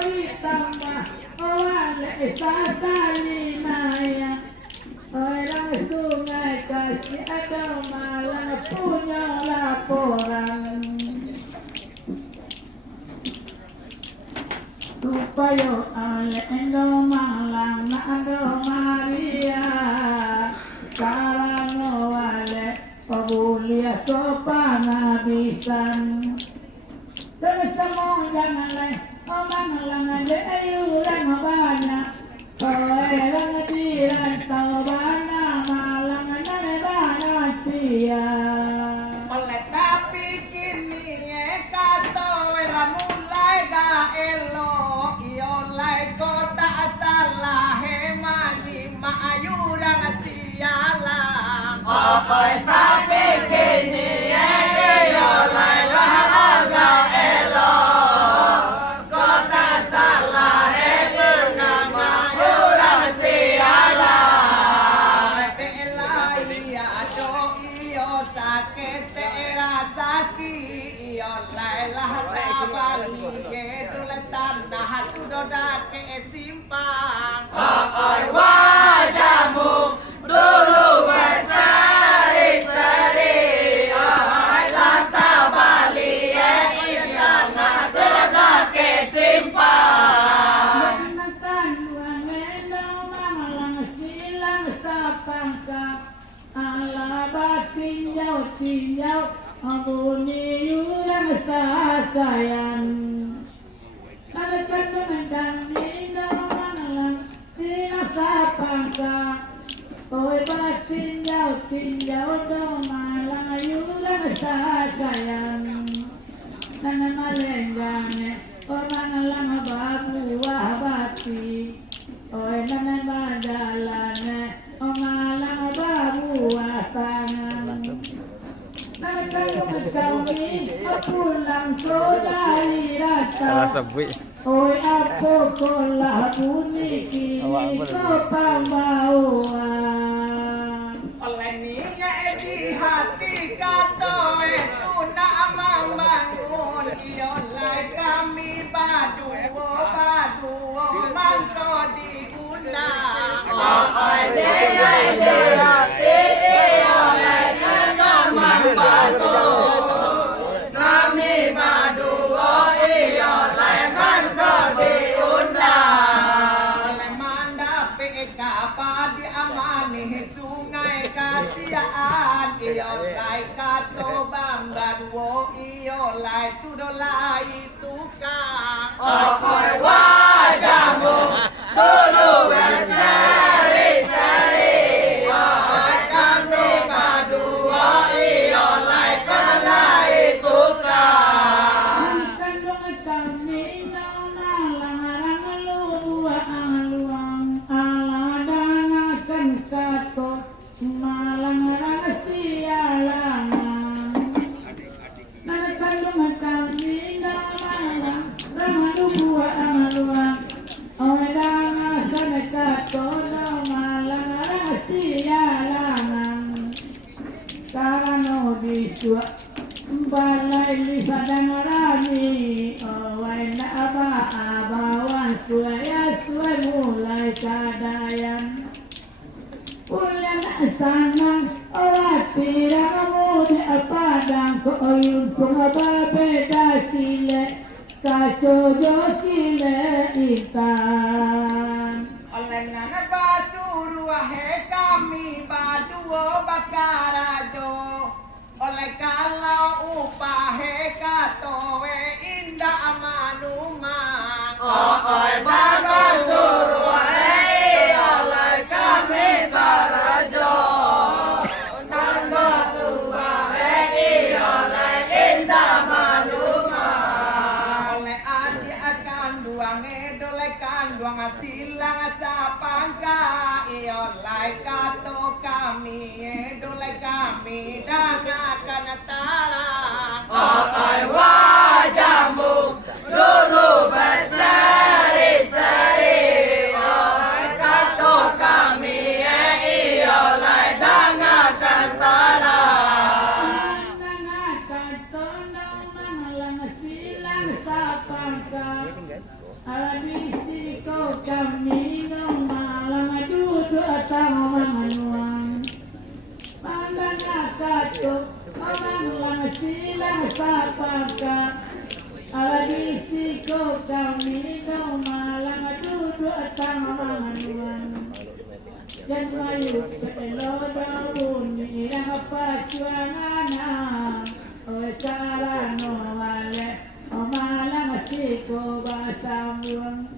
ditambah wale sasalimaya orang sungai kasih ada malang punya laporan supaya ale endo malang na ando Maria karang wale pabulia sopan habisan terus semua jangan lain omang langan de ayuran mabana koelang tiran tabana malang nane bana sia oleh tapi kini kato wela mulai ga elo iolai kota salah mani maayuran sialang Okoy tapi kini iolai ga elo kota salah nama urang sialang Telaya do iyo sakit terasaki iyo lailah tabali duletan nah tudoda ke simpang Okoy wajahmu dulu berseri-seri Okoy lantau bali isyana ternak ke simpang menekan uang endo malang silang sapangka ala batinjau tinjau ambuni yulang sayang menekan dengan endo malang silang sapangka oi batinjau tinjau do malang yulang sayang nana malenggane orang lama babu wabati oi nana badalane orang lama babu watangan nana kalau kami pulang sodari Salah rata sebut. oi aku kolah bunyi kini sopang bauan oleh niya di hati kato itu nama bangun iolai kami badu mangko diguna Okoy di hati iolai nama bangun kami madu iolai mangko diundang oleh manda peka padi amani sungai kasiaan iolai kato bangdan wo iolai tudolai tukang Okoy wajahmu dulu berseri-seri Okoy kami berdua iolai kenalai tukang kandung kami nona larang luang luang ala danakan kato malang rahasia lanang nana kandung kami nona larang luang luang ala danakan kato malang rahasia lanang karano disua balai lisadang rami owai na abawan suaya mulai kadayan ulan sanang owat piramu di padang koyun beda sile kacojo sile ikan oleh nana basuruah kami baduo bakarajo oleh kalau upah katowe indah manumang Okoy bagasuruh iolai kami barajo Nanggo tubah iolai indah manumang oleh adik akan duang edoleh kan duang silang sapangka iolai kato kami edoleh kami dangakan tarang Okoy wajahmu dulu berseri-seri Okoy kato kami iolai dangakan tarang nanakan tono malang silang sapangka ala sapaka Aladisiko kami no malang duduk tangan dan mayu selo daun yang pacuangan cara no wale malang siko basambung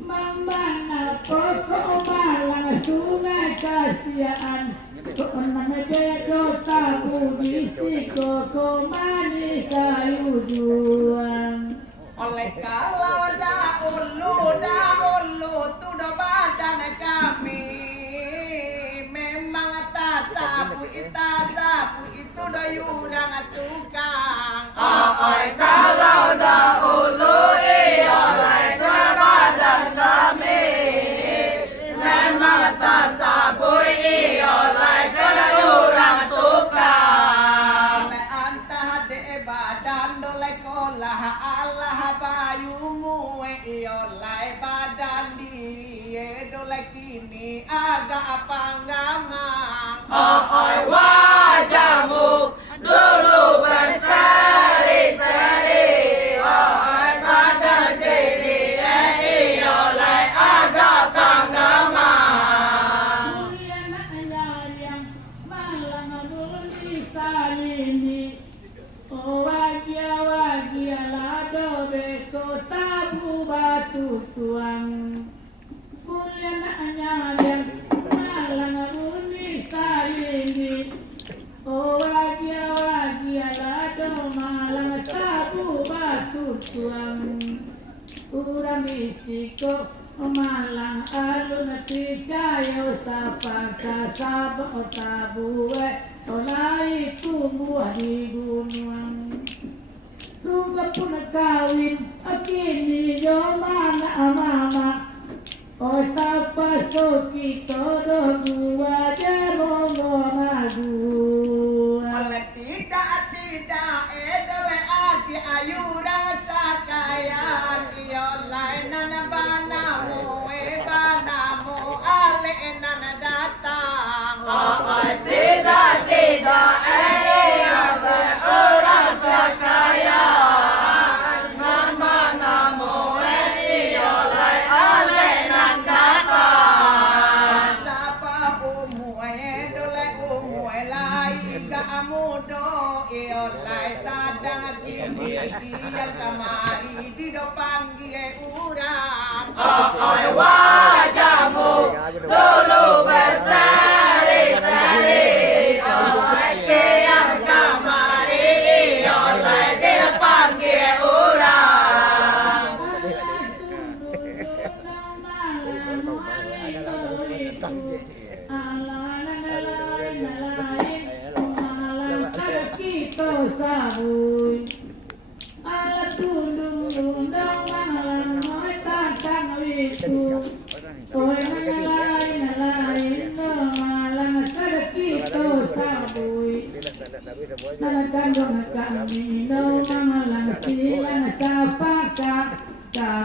Mamana pokok malang sungai kasihan Mededo tabu bisiko komani kayu juang Oleh kalau dahulu tuh badan kami memang tak sapu itu dayurang tukang. Oi kalau dahulu iya leker badan kami memang tak sabu iya leker dayurang tukang. Oleh antah de badan dolek kolah Allah bayumu iyo lai badan diri dolek kini agak panggamang. Oi wajahmu dulu berseri-seri Oi badan diri iyo lai agak panggamang. Mulia ayah yang malang muli salini wagia lado beko tabu batu tuang Mulia ayah yang malang muli salini wagia lado malang tabu batu tuang Urang isiko malang alun tijayo sapaka sabo tabuwe olai tumbuh di gunung Suga pun kawin akini yo mana mama O tapaso kito do gua jamongo magua Oleh tidak edele adi ayurang sakayan iyo lainan banamu ale nan datang. Oi tidak iya orang sekaya manamu iyo lai alenan datang. Sapa dole lai kamudo iyo lai sadang kini dian kamari di depan gie urang. Oi wajahmu dulu berseri-seri Oi kian kamari iyo lai di depan gie urang.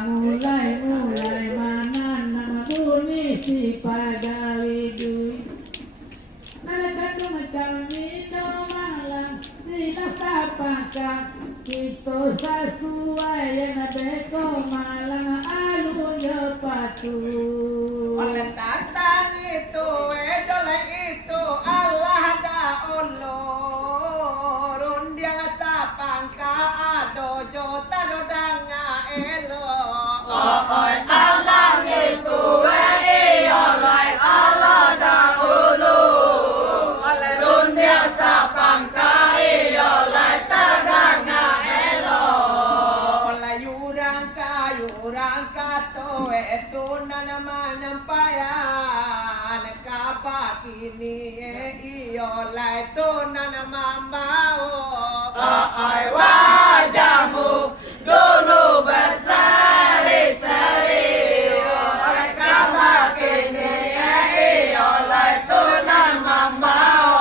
Mulai mana bunyi si pagalidui Nalakandung kami no malang sila sapaka Kito sesuai yang beko malang alun patu Oleh tatang itu edole itu Allah daulurun dia sapangka adojo tadodanga elo Oi Allah itu iyo lai Allah dahulu Oleh dunia sapangka iyo lai tadanga elo Oleh yurang kato itu namanya payan kapak ini iyo lai tu namambao Oi wajahmu dulu berseri-seri Oi kamar kini iyo lai tunan mambao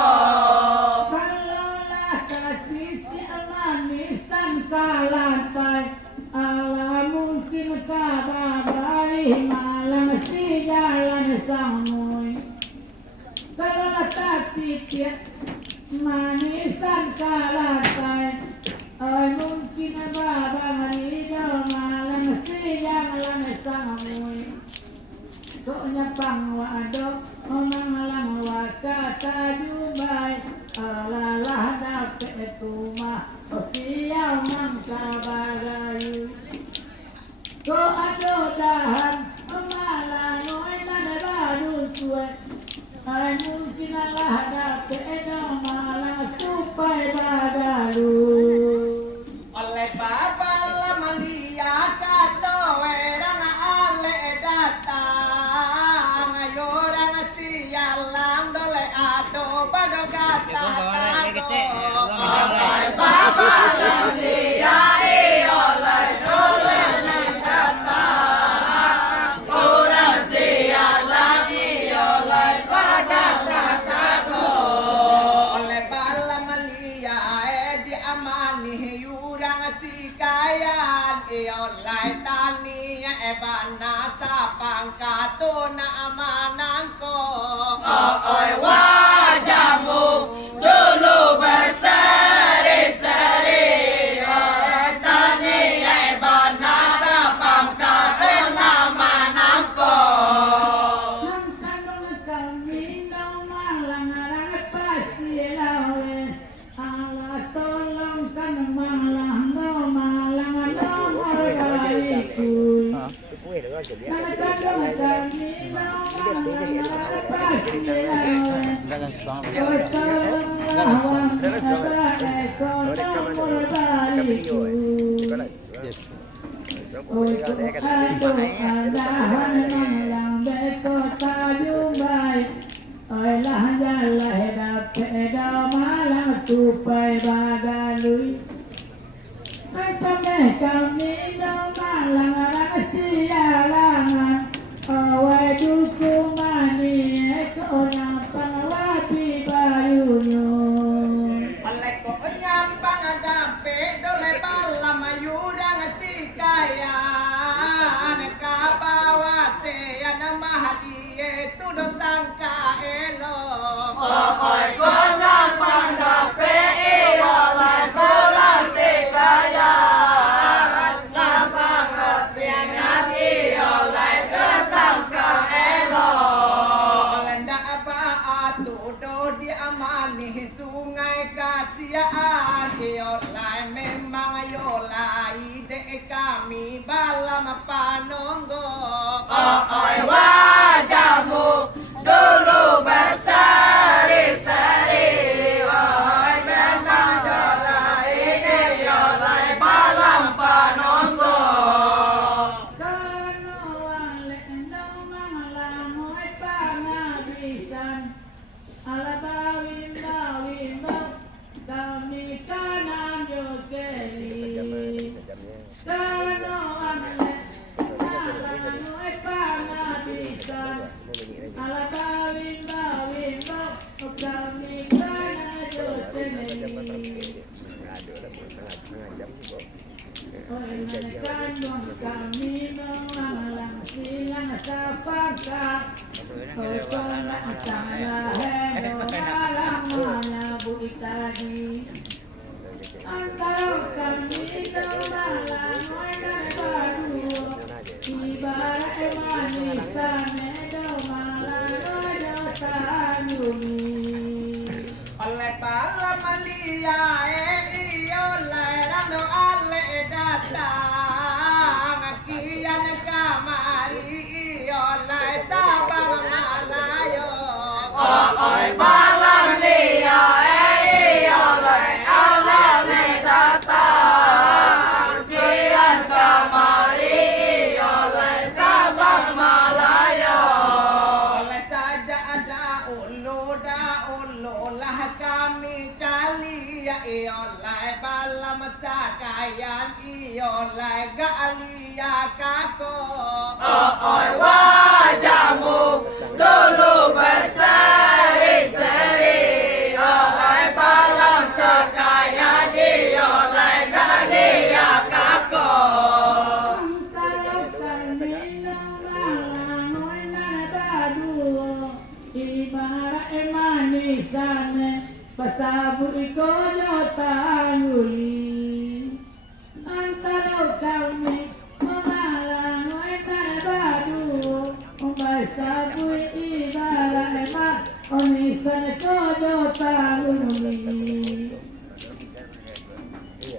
Kalaulah kasih si manis tanpa lantai ala mungkin kababai malang si jalan samui Kalaulah tak tiap manisan kalantai ay mungkin babang rido malang siang lang sangamoy sonya pangwadok omang wakata jubay alalah dapat tuma siang mangkabagayu ko ado dahan malangoy na baru suwe ay mungkin dapat malang supay bagalu oleh baba lamalia kato werang ale datang ayorang sialang dole ado bado kata kato oleh baba lamalia oleh dole datang orang sialang oleh bado kata kato oleh bala malia di amani yurang sikayan oleh tani bana sapang kato na amanang ko Oi wajahmu dulu berseri-seri tani bana sapang kata nama nangko Nang kanong kami nang malang pasti lawe ala tolong kan malang no malang no margaiku Nang kanong kami nang malang pasti lawe tolong lawan ko no margaiku Untuk adahan lang beko tayo bay ay lahat dapat malang tupay bagaluy ay kami na malang siyalangan away dukumani eko ng pangawati bayunyo oleh ko nyampang dape dole bala mayurang sikayan kabawa seyan mahadi itu dosangka elo Oi konang pandape oleh bola sekaya ngasang kesingan oleh tersangka elo oleh apa atu do di amani sungai kasiaan oleh memang yolai de kami balam panonggo Oi wajahmu dulu berseri-seri oi memang jolai oleh balam panonggo Kano wale no mangalangoy pangabisan alabawin bawin kami kanan yokeli Kano wale nalangoy pangabisan alabawin bawin kami kanan yokeli Oy manakandong kami malang silang sa pagkat Oto na asang lahero malang malabuhi tadi Ang tawag kami malang ay nagbaduo Ibara ay manisan edo malang ay dosanyumi oleh bala malia iyo lerano ale datang kian kamari iyo le tabang alayo Oi balang lia oleh Allah ne datang kian kamari oleh tabang malayo oleh saja ada ulu lah kami cali ya iyo le bala masakayan iyo le galia kako Oi wajahmu dulu berseri-seri oleh balang sekaya oleh galia kako Antara kami malang ay nagbaduo Ibara ay manisan Pasabu iko tangguli antara kami memalang wetan badu pasabu ibarat emak onisan kodo tangguli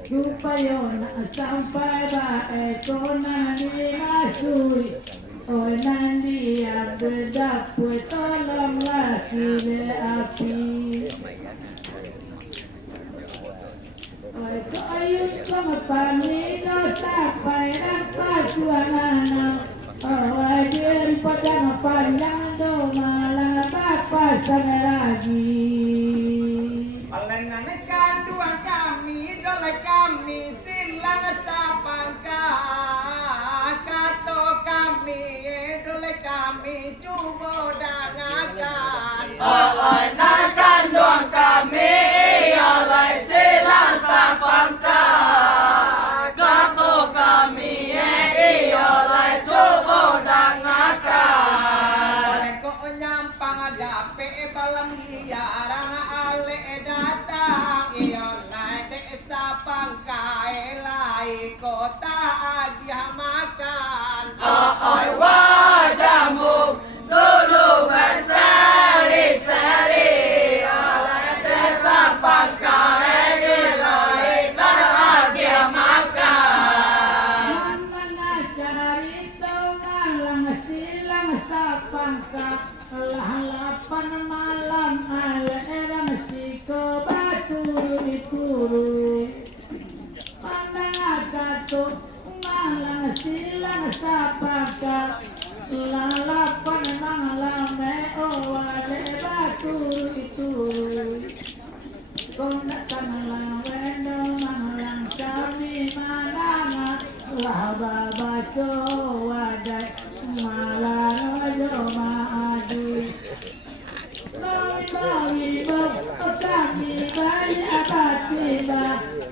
supaya nak sampai baik konani masuri oh nanti yang berdapur tolonglah kira api oh ayun sama pani sampai dapat suarana oh ajar pada panjang do malah bapak sana lagi Melenangkan dua kami, dolai kami silang sapangka. Kato kami, dolai kami cuba dangakan. Oleh nakan doang kami, oleh silang sapangka. Kato kami, oleh coba dangakan. Oleh kok nyampang dape balam liarang ale datang. Oleh desa pangkai lai kota agia makan. Oi wajahmu dulu berseri-seri. Oleh desa pangkai lai bahagia makan. mana cari malang silang sapangka halapan malam alerang siko batu turu pandang satu malang silang sapangka lalapan malam wale batu turu kondakan lawendo malang kami malama laba baco wadai malang wajo maadu bawi kami bayi abati ba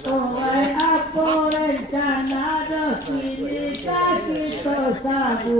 owai apo rencana do kini kaki to sabu